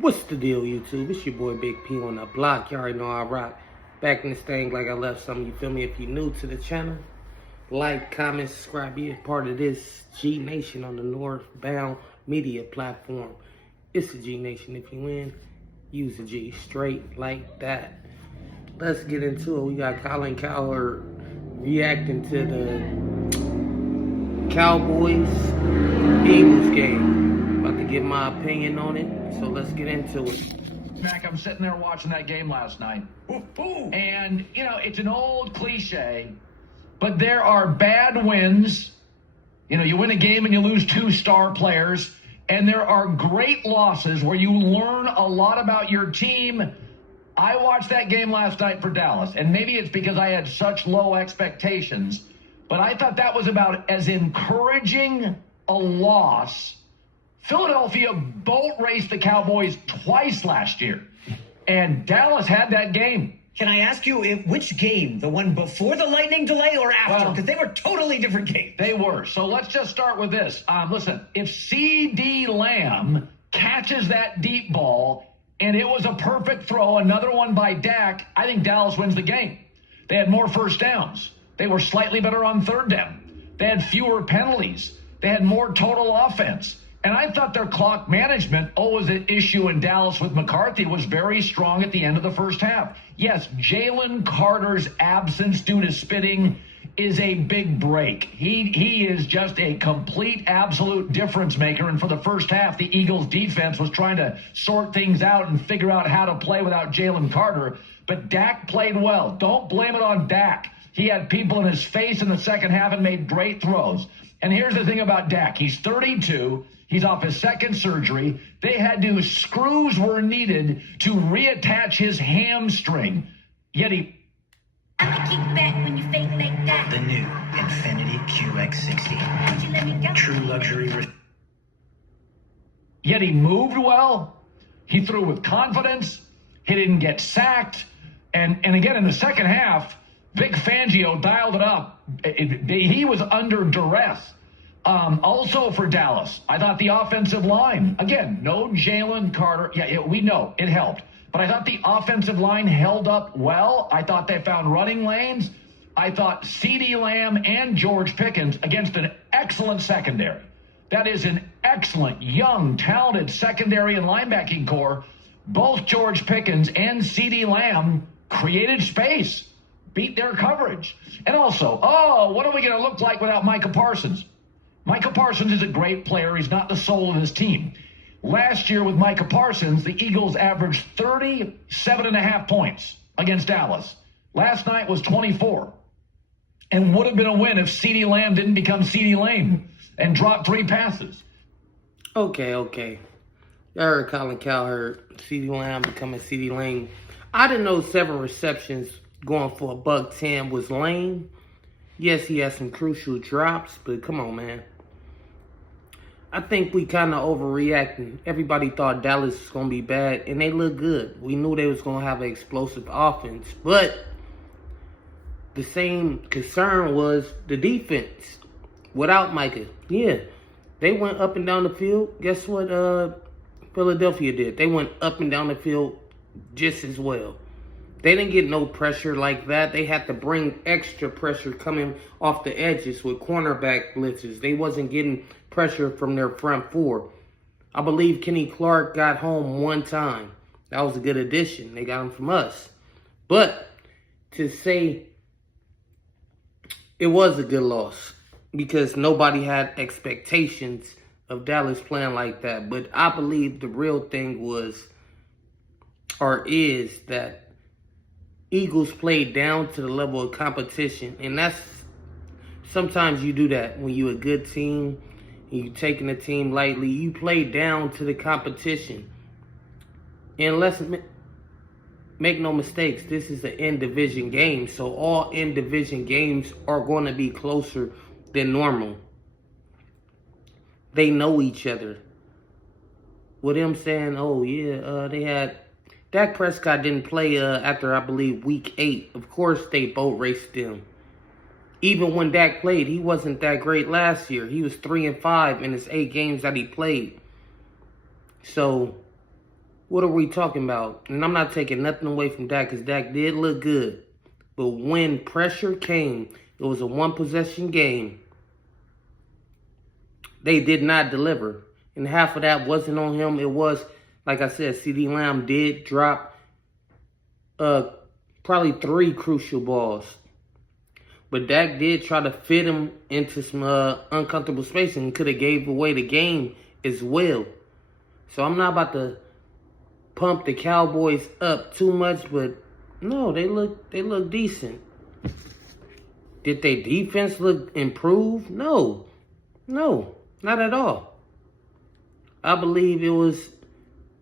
What's the deal, YouTube? It's your boy Big P on the block. You already know I rock. Back in this thing like I left something, you feel me? If you're new to the channel, like, comment, subscribe, be a part of this G Nation on the Northbound Media platform. It's the G Nation. If you win, use the G straight like that. Let's get into it. We got Colin cowherd reacting to the Cowboys-Eagles game. About to give my opinion on it, so let's get into it. Mac, I'm sitting there watching that game last night. And, you know, it's an old cliche, but there are bad wins. You know, you win a game and you lose two star players. And there are great losses where you learn a lot about your team. I watched that game last night for Dallas, and maybe it's because I had such low expectations, but I thought that was about as encouraging a loss. Philadelphia boat raced the Cowboys twice last year, and Dallas had that game. Can I ask you which game? The one before the lightning delay or after? Because they were totally different games. They were. So let's just start with this. Listen, if C.D. Lamb catches that deep ball and it was a perfect throw, another one by Dak, I think Dallas wins the game. They had more first downs. They were slightly better on third down. They had fewer penalties. They had more total offense. And I thought their clock management, always an issue in Dallas with McCarthy, was very strong at the end of the first half. Yes, Jalen Carter's absence due to spitting is a big break. He is just a complete, absolute difference maker. And for the first half, the Eagles defense was trying to sort things out and figure out how to play without Jalen Carter. But Dak played well. Don't blame it on Dak. He had people in his face in the second half and made great throws. And here's the thing about Dak. He's 32. He's off his second surgery. Screws were needed to reattach his hamstring. Yet he... I'ma kick back when you fake like that. The new Infinity QX60. Would you let me go? True luxury. Yet he moved well. He threw with confidence. He didn't get sacked. And again, in the second half, Vic Fangio dialed it up. He was under duress. Also for Dallas, I thought the offensive line, again, no Jalen Carter. Yeah, we know it helped. But I thought the offensive line held up well. I thought they found running lanes. I thought C.D. Lamb and George Pickens against an excellent secondary. That is an excellent, young, talented secondary and linebacking core. Both George Pickens and C.D. Lamb created space, beat their coverage. And also, what are we going to look like without Micah Parsons? Micah Parsons is a great player. He's not the soul of his team. Last year with Micah Parsons, the Eagles averaged 37.5 points against Dallas. Last night was 24. And would have been a win if C.D. Lamb didn't become C.D. Lamb and dropped 3 passes. Okay. I heard Colin cowherd, C.D. Lamb becoming C.D. Lamb. I didn't know 7 receptions going for $110 was lame. Yes, he had some crucial drops, but come on, man. I think we kind of overreacting. Everybody thought Dallas was going to be bad, and they look good. We knew they was going to have an explosive offense, but the same concern was the defense without Micah. Yeah, they went up and down the field. Guess what Philadelphia did? They went up and down the field just as well. They didn't get no pressure like that. They had to bring extra pressure coming off the edges with cornerback blitzes. They wasn't getting pressure from their front four. I believe Kenny Clark got home one time. That was a good addition. They got him from us. But to say it was a good loss because nobody had expectations of Dallas playing like that. But I believe the real thing was or is that Eagles played down to the level of competition, and that's sometimes you do that when you're a good team and you're taking the team lightly. You play down to the competition, and let's make no mistakes, this is an in-division game, so all in-division games are going to be closer than normal. They know each other. With them saying, they had Dak Prescott didn't play after, I believe, week 8. Of course, they boat raced them. Even when Dak played, he wasn't that great last year. He was 3-5 in his 8 games that he played. So, what are we talking about? And I'm not taking nothing away from Dak because Dak did look good. But when pressure came, it was a one-possession game. They did not deliver. And half of that wasn't on him. It was, like I said, CeeDee Lamb did drop probably 3 crucial balls. But Dak did try to fit him into some uncomfortable space and could have gave away the game as well. So I'm not about to pump the Cowboys up too much, but no, they look decent. Did their defense look improved? No, not at all. I believe it was,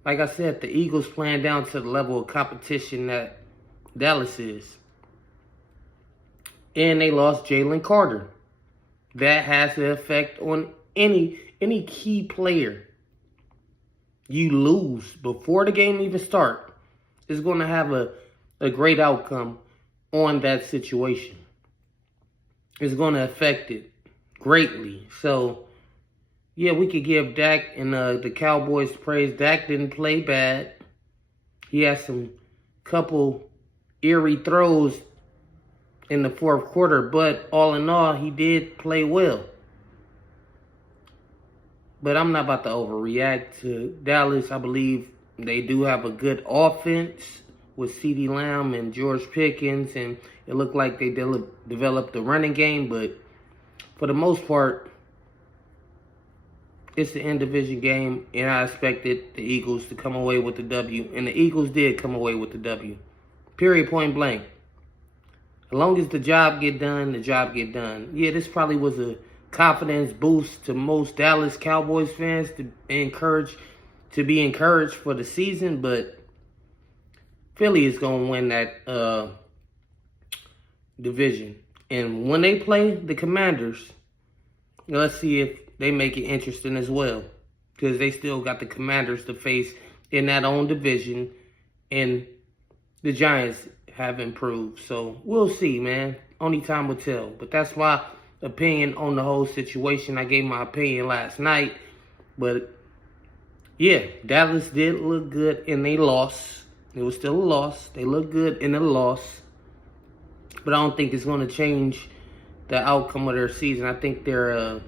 like I said, the Eagles playing down to the level of competition that Dallas is. And they lost Jalen Carter. That has an effect on any key player. You lose before the game even starts. It's going to have a great outcome on that situation. It's going to affect it greatly. So, yeah, we could give Dak and the Cowboys praise. Dak didn't play bad. He had some couple eerie throws in the fourth quarter, but all in all, he did play well. But I'm not about to overreact to Dallas. I believe they do have a good offense with CeeDee Lamb and George Pickens, and it looked like they developed the running game, but for the most part, it's an in-division game, and I expected the Eagles to come away with the W, and the Eagles did come away with the W. Period, point blank. As long as the job get done, the job get done. Yeah, this probably was a confidence boost to most Dallas Cowboys fans to be encouraged for the season, but Philly is going to win that division. And when they play the Commanders, let's see if they make it interesting as well, because they still got the Commanders to face in that own division, and the Giants have improved. So we'll see, man. Only time will tell. But that's my opinion on the whole situation. I gave my opinion last night. But yeah, Dallas did look good and they lost. It was still a loss. They looked good in a loss. But I don't think it's going to change the outcome of their season. I think they're a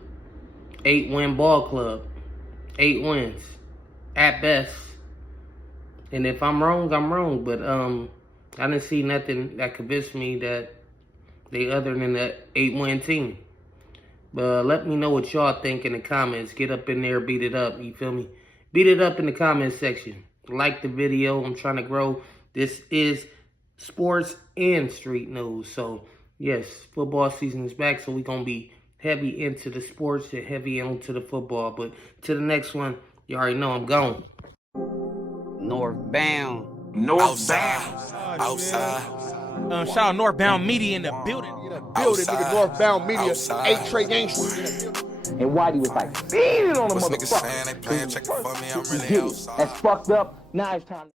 8-win ball club. 8 wins at best. And if I'm wrong, I'm wrong. But I didn't see nothing that convinced me that they other than that 8-win team. But let me know what y'all think in the comments. Get up in there, beat it up. You feel me? Beat it up in the comment section. Like the video. I'm trying to grow. This is sports and street news. So, yes, football season is back. So we're going to be heavy into the sports and heavy into the football. But to the next one, you already know I'm gone. Northbound. Outside. Shout out Northbound Media in the building. Nigga, Northbound Media. 8 Trey Gang Street. And Whitey was like, beating on a What's niggas saying? motherfucker. They playing checking for me. I'm really outside. That's fucked up. Now it's time.